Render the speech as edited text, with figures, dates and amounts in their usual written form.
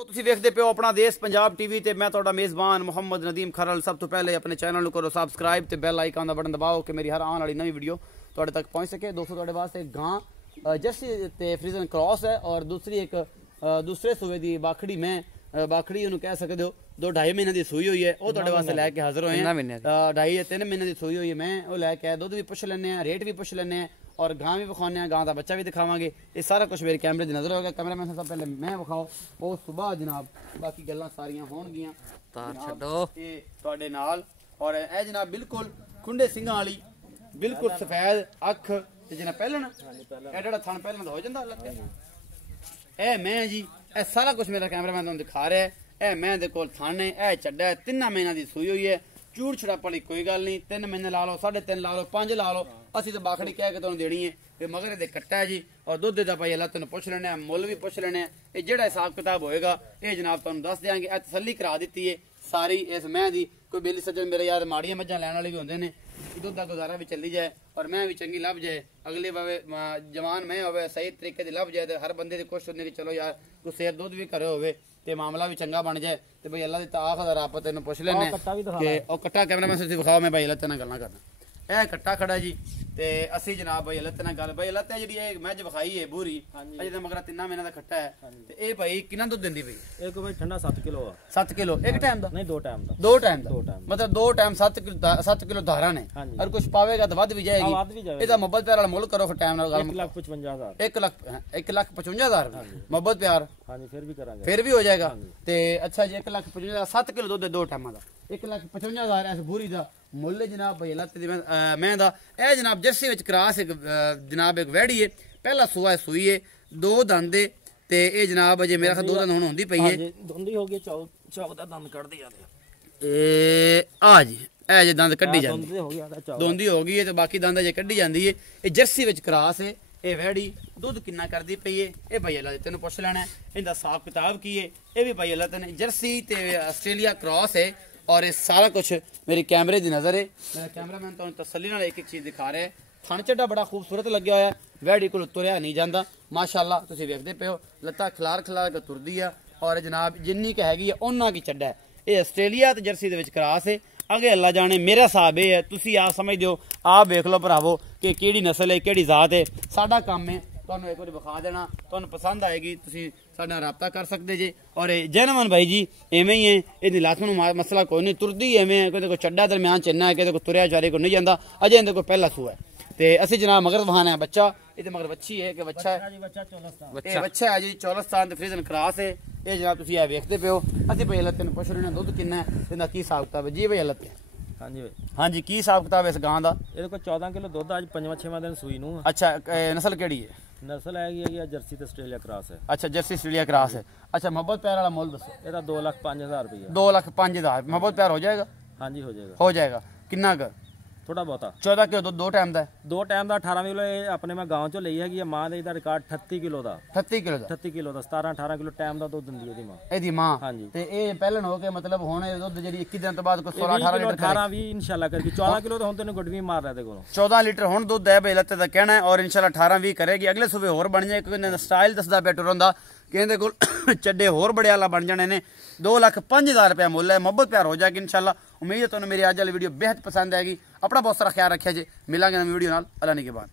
तो तुसीं वेखदे पियो अपना देश पंजाब टीवी ते मैं तुहाडा मेज़बान मुहम्मद नदीम खरल। सब तो पहले अपने चैनल नूं करो सबसक्राइब ते बैल आइकन दा बटन दबाओ कि मेरी हर आने वाली नवी वीडियो तुहाडे तक पहुंच सके। दोस्तों तुहाडे वास्ते गां जर्सी ते फ्रीजन क्रॉस है और दूसरी एक दूसरे सूबे दी बाखड़ी मैं बाखड़ी उन्होंने कह सकते हो 2-2.5 महीने की सूई हुई है वो तुहाडे वास्ते लैके हाजिर होए हैं। 2.5-3 महीने की सूई हुई है मैं वो लैके आया। दुध भी पुछ लैने रेट भी पुछ लैने और गां भी विखाने गां का बच्चा भी दिखावांगे। ये सारा कुछ मेरे कैमरे की नजर होगा। कैमरा मैन सब पहले मैं विखाओ वो सुबह जनाब बाकी गल्लां सारियां होणगियां तार छड्डो ये तुहाडे नाल। और ए जनाब बिल्कुल खुंडे सिंघां वाली बिल्कुल सफेद अख ते जना पहलन एडा थन पहलन हो जांदा ए मैं जी ए सारा कुछ मेरा कैमरा मैन तुहानूं दिखा रहा है। ए मैं दे कोल थन है ए चड्डा है 3 महीनों की सूई हुई है। चूड़ छड़ाप वाली कोई गल नहीं। 3 महीने ला लो 3.5 ला लो 5 ला लो असी तो बाखड़ी कह के तुहानूं देनी है ते मगर दे कट्टा है जी। और दुध दा भाई अल्लाह तैनूं पुछ लेने मुल भी पुछ लेने ये जेड़ा हिसाब किताब होएगा ये जनाब तुहानूं दस देंगे। ए तसल्ली करा दी है सारी इस मैं दी। कोई बेली सज्जन मेरे यार माड़ियां मझां लैण वाले भी होंदे ने दुध का गुजारा भी चली जाए और मैं भी चंगी लभ जाए अगले भावे जवान मैं होवे सही तरीके की लभ जाए तो हर बंदे की कोशिश होंदी कि चलो यार कुछ शेर दुध भी करे होवे ते मामला भी चंगा बन जाए। तो भाई अल्लाह दी ताख दा रब तैनूं पुछ लैने कि ओ कट्टा कैमरा मैं तुसीं विखाओ मैं भाई अल्लाह तेरे नाल गल्लां करना। ए कट्टा खड़ा जी ते असी जनाब भाई अल्लाह तेरे नाल गल भाई अल्लाह ते जेहड़ी ए मैच विखाई है बूरी अजे ते मगर 3 महीने दा खट्टा है ते ए भाई कितना दुध दिंदी भाई एक भाई ठंडा 7 किलो है 7 किलो एक टाइम दा नहीं 2 टाइम दा 2 टाइम दा मतलब 2 टाइम 7 किलो धारा ने और कुछ पावेगा तो वध भी जाएगी। एदा मोहब्बत प्यार वाला मुल करो फिर टाइम नाल 1,55,000 1,55,000 मोहब्बत प्यार हां जी फिर भी करांगे फिर भी हो जाएगा। ते अच्छा जी 1,55,000 7 किलो दूध 2 टाइम दा 1,55,000 ऐसे बूरी दा मुल्ले जनाब भाई अल्लाह ते मैं दा ए जनाब जर्सी विच क्रॉस एक जनाब एक वैड़ी है पहला सुआ सूई है 2 दंद ते ए जनाब अजे मेरा 2 दंद हुण होंदी पई है दोंदी हो गई चौक दा दंद कढ दिया ए आ जी ए जे दंद कड्डी जांदी दोंदी हो गई है ते बाकी दंद अजे कड्डी जांदी है। ए जर्सी विच क्रॉस है ए वैड़ी दुध किन्ना करदी पई है ए भाई अल्लाह तेनूं पुछ लेना इंदा हिसाब किताब की है ए भी भाई अल्लाह तेने जर्सी ते आस्ट्रेलिया क्रॉस है। और ये सारा कुछ मेरी कैमरे की नज़र है। मेरा कैमरा मैन तो तसल्ली नाल एक चीज़ दिखा रहा है थन चड्डा बड़ा खूबसूरत लग्या होया वैड़ी कोल तुरया नहीं जाता माशाअल्लाह तुसीं वेखदे पे हो लत्ता खलार खलार के तुरदी है। और जनाब जिन्नी क हैगी उन्ना की चड्डा है ये आस्ट्रेलिया ते जर्सी दे विच क्रॉस है। अगे अल्लाह जाने मेरा हिसाब ये है तुसीं आप समझदे हो आप वेख लो भरावो कि केड़ी नस्ल है केड़ी जात है। साडा काम है तुहानूं एक बार विखा देना तुहानूं पसंद आएगी तुसीं साडे नाल राबता कर सकते जे। और जैनमन भाई जी इवें ही है इहदी लत्त नूं मसला कोई नहीं तुरदी एवें है कोई चड्डा दरम्यान चिन्ना है कि तुरया चारे को नहीं जाता अजे इहदे कोई पहला सूआ है ते असी जनाब मगर वहाना है बच्चा ये मगर बच्ची है कि बच्चा है बच्चा है जी चौलस्तान ते फ्रीजन क्रॉस है ये जनाब तुसीं ए वेखदे पे हो। असीं भाई अल्लाह तैनूं पुछ रहे हैं दुध किन्ना है इहदा की हिसाब किताब है जी भाई अल्लाह ते हाँ जी भाई हाँ जी की हिसाब किताब है इस गां दा ये कोई 14 किलो दुध अज 5वां दिन सूई नूं। अच्छा नस्ल केड़ी है नस्ल है जर्सी ते ऑस्ट्रेलिया क्रॉस है। अच्छा जर्सी ऑस्ट्रेलिया क्रॉस है। अच्छा मोहब्बत प्यार वाला मोल दसो ਇਹਦਾ 2,05,000 रुपया 2,05,000 मोहब्बत प्यार हो जाएगा हाँ जी हो जाएगा किन्ना का थोड़ा बहुता 14 किलो दुध 2 टाइम ਦਾ 2 टाइम ਦਾ 18 ਕਿਲੋ ਇਹ ਆਪਣੇ ਮੈਂ ਗਾਂव ਚੋਂ ਲਈ ਹੈਗੀ ਆ ਮਾਂ ਦੇ ਇਹਦਾ ਰਿਕਾਰਡ 38 ਕਿਲੋ ਦਾ 38 ਕਿਲੋ ਦਾ 38 ਕਿਲੋ ਦਾ 17-18 ਕਿਲੋ ਟਾਈਮ ਦਾ ਦੁੱਧ ਦਿੰਦੀ ਇਹਦੀ ਮਾਂ ਹਾਂਜੀ ਤੇ ਇਹ ਪਹਿਲਣ ਹੋ ਕੇ ਮਤਲਬ ਹੁਣ ਇਹ ਦੁੱਧ ਜਿਹੜੀ 21 ਦਿਨ ਤੋਂ ਬਾਅਦ ਕੋਈ 16-18 ਲੀਟਰ 18-20 ਇਨਸ਼ਾਅੱਲਾ ਕਰੇਗੀ 14 ਕਿਲੋ ਤਾਂ ਹੁਣ ਤੈਨੂੰ ਗੁੱਡ ਵੀ ਮਾਰ ਰਿਹਾ ਤੇ ਕੋਲੋਂ 14 ਲੀਟਰ ਹੁਣ ਦੁੱਧ ਹੈ ਬਈ ਲੱਤੇ ਦਾ ਕਹਿਣਾ ਹੈ ਔਰ ਇਨਸ਼ਾਅੱਲਾ 18-20 ਕਰੇਗੀ ਅਗਲੇ ਸੂਬੇ ਹੋਰ ਬਣ ਜਾਏ ਕਿਉਂਕਿ ਸਟਾਈਲ ਦੱਸਦਾ ਪਿਆ ਟੁਰਨ ਦਾ ਕਹਿੰਦੇ ਕੋਲ ਚੱਡੇ ਹੋਰ ਬੜੇ ਵਾਲਾ ਬਣ ਜਾਣੇ ਨੇ 2,05,000 रुपया मुल है। मोहब्बत प्यार हो जाएगी इंशाल्लाह। उम्मीद है तुम्हें मेरी आज वाली वीडियो बेहद पसंद आएगी। अपना बहुत सारा ख्याल रखिए जी मिलांगे नवी वीडियो नाल अल्लाह ने के बाद।